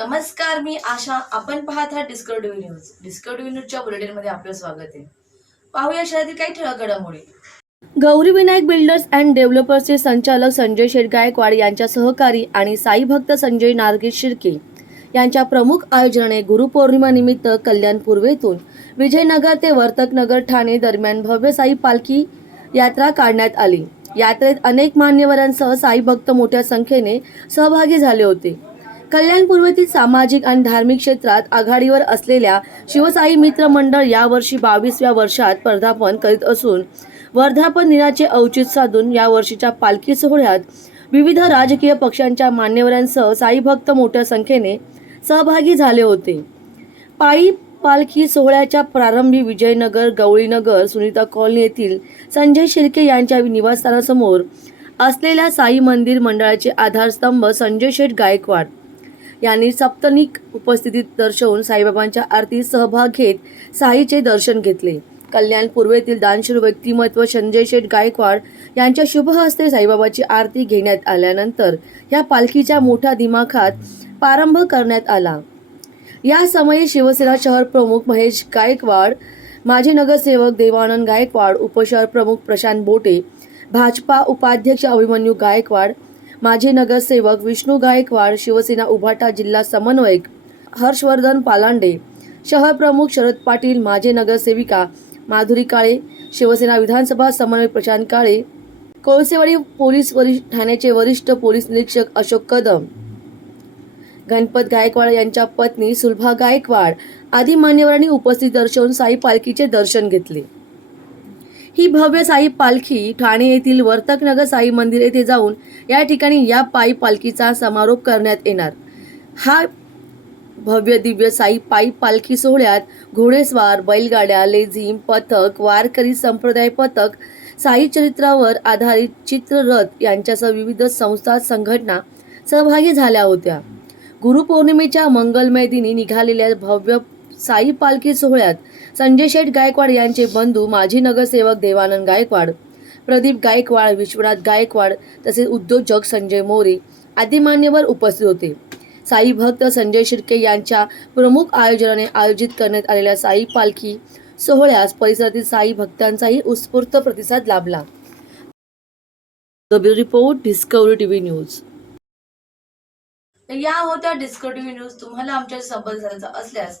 नमस्कार मी आशा. आपण पाहत आहात डिस्कवरी न्यूज डिस्कवरी न्यूजच्या बुलेटिनमध्ये आपलं स्वागत आहे. पाहूया शहरातील काही ठळक घडामोडी. गौरी विनायक बिल्डर्स अँड डेव्हलपर्सचे संचालक संजय शेटगायकवाड यांच्या सहकारी आणि साई भक्त संजय नारगे शिर्के यांच्या प्रमुख आयोजनाने गुरुपौर्णिमानिमित्त कल्याण पूर्वेतून विजयनगर ते वर्तकनगर ठाणे दरम्यान भव्य साई पालखी यात्रा काढण्यात आली. यात्रेत अनेक मान्यवरांसह साई भक्त मोठ्या संख्येने सहभागी झाले होते. कल्याण पूर्वेतील सामाजिक आणि धार्मिक क्षेत्रात आघाडीवर असलेल्या शिवसाई मित्र मंडळ यावर्षी बावीसव्या वर्षात पदार्पण करीत असून वर्धापन दिनाचे औचित्य साधून यावर्षीच्या पालखी सोहळ्यात विविध राजकीय पक्षांच्या मान्यवरांसह साई भक्त मोठ्या संख्येने सहभागी झाले होते. पायी पालखी सोहळ्याच्या प्रारंभी विजयनगर गवळीनगर सुनीता कॉलनी येथील संजय शिर्के यांच्या निवासस्थानासमोर असलेल्या साई मंदिर मंडळाचे आधारस्तंभ संजय शेठ गायकवाड यांनी सप्तनिक उपस्थितीत दर्शवून साईबाबांच्या आरतीत सहभाग घेत साईचे दर्शन घेतले. कल्याण पूर्वेतील दानशूर व्यक्तिमत्व संजय शेठ गायकवाड यांच्या शुभ हस्ते साईबाबाची आरती घेण्यात आल्यानंतर या पालखीच्या मोठ्या दिमाखात प्रारंभ करण्यात आला. या समयी शिवसेना शहर प्रमुख महेश गायकवाड माजी नगरसेवक देवानंद गायकवाड उपशहर प्रमुख प्रशांत बोटे भाजपा उपाध्यक्ष अभिमन्यू गायकवाड माजी नगरसेवक विष्णू गायकवाड शिवसेना उभाटा जिल्हा समन्वयक हर्षवर्धन पालांडे शहर प्रमुख शरद पाटील माजी नगरसेविका माधुरी काळे शिवसेना विधानसभा समन्वयक प्रशांत काळे कोळसेवाडी पोलीस वरिष्ठ ठाण्याचे वरिष्ठ पोलीस निरीक्षक अशोक कदम गणपत गायकवाड यांच्या पत्नी सुलभा गायकवाड आदी मान्यवरांनी उपस्थित दर्शवून साई पालखीचे दर्शन घेतले. ही भव्य साई पालखी ठाणे येथील वर्तकनगर साई मंदिर येथे जाऊन या ठिकाणी या पायी पालखीचा समारोप करण्यात येणार. हा भव्य दिव्य साई पायी पालखी सोहळ्यात घोडेस्वार बैलगाड्या लेझिम पथक वारकरी संप्रदाय पथक साई चरित्रावर आधारित चित्ररथ यांच्यासह विविध संस्था संघटना सहभागी झाल्या होत्या. गुरुपौर्णिमेच्या मंगलमय दिनी निघालेल्या भव्य साई पालखी सोहळ्यात संजय शेठ गायकवाड यांचे बंधू माजी नगरसेवक देवानंद गायकवाड प्रदीप गायकवाड विश्वनाथ गायकवाड तसेच उद्योजक संजय मोरे आदी मान्यवर उपस्थित होते. साई भक्त संजय शिर्के यांच्या प्रमुख आयोजनाने आयोजित करण्यात आलेल्या साई पालखी सोहळ्यास परिसरातील साई भक्तांचाही उत्स्फूर्त प्रतिसाद लाभला. रिपोर्ट डिस्कवरी टीव्ही न्यूज तर या होत्या डिस्कवरी न्यूज तुम्हाला आमच्या संपर्क साधायचा असल्यास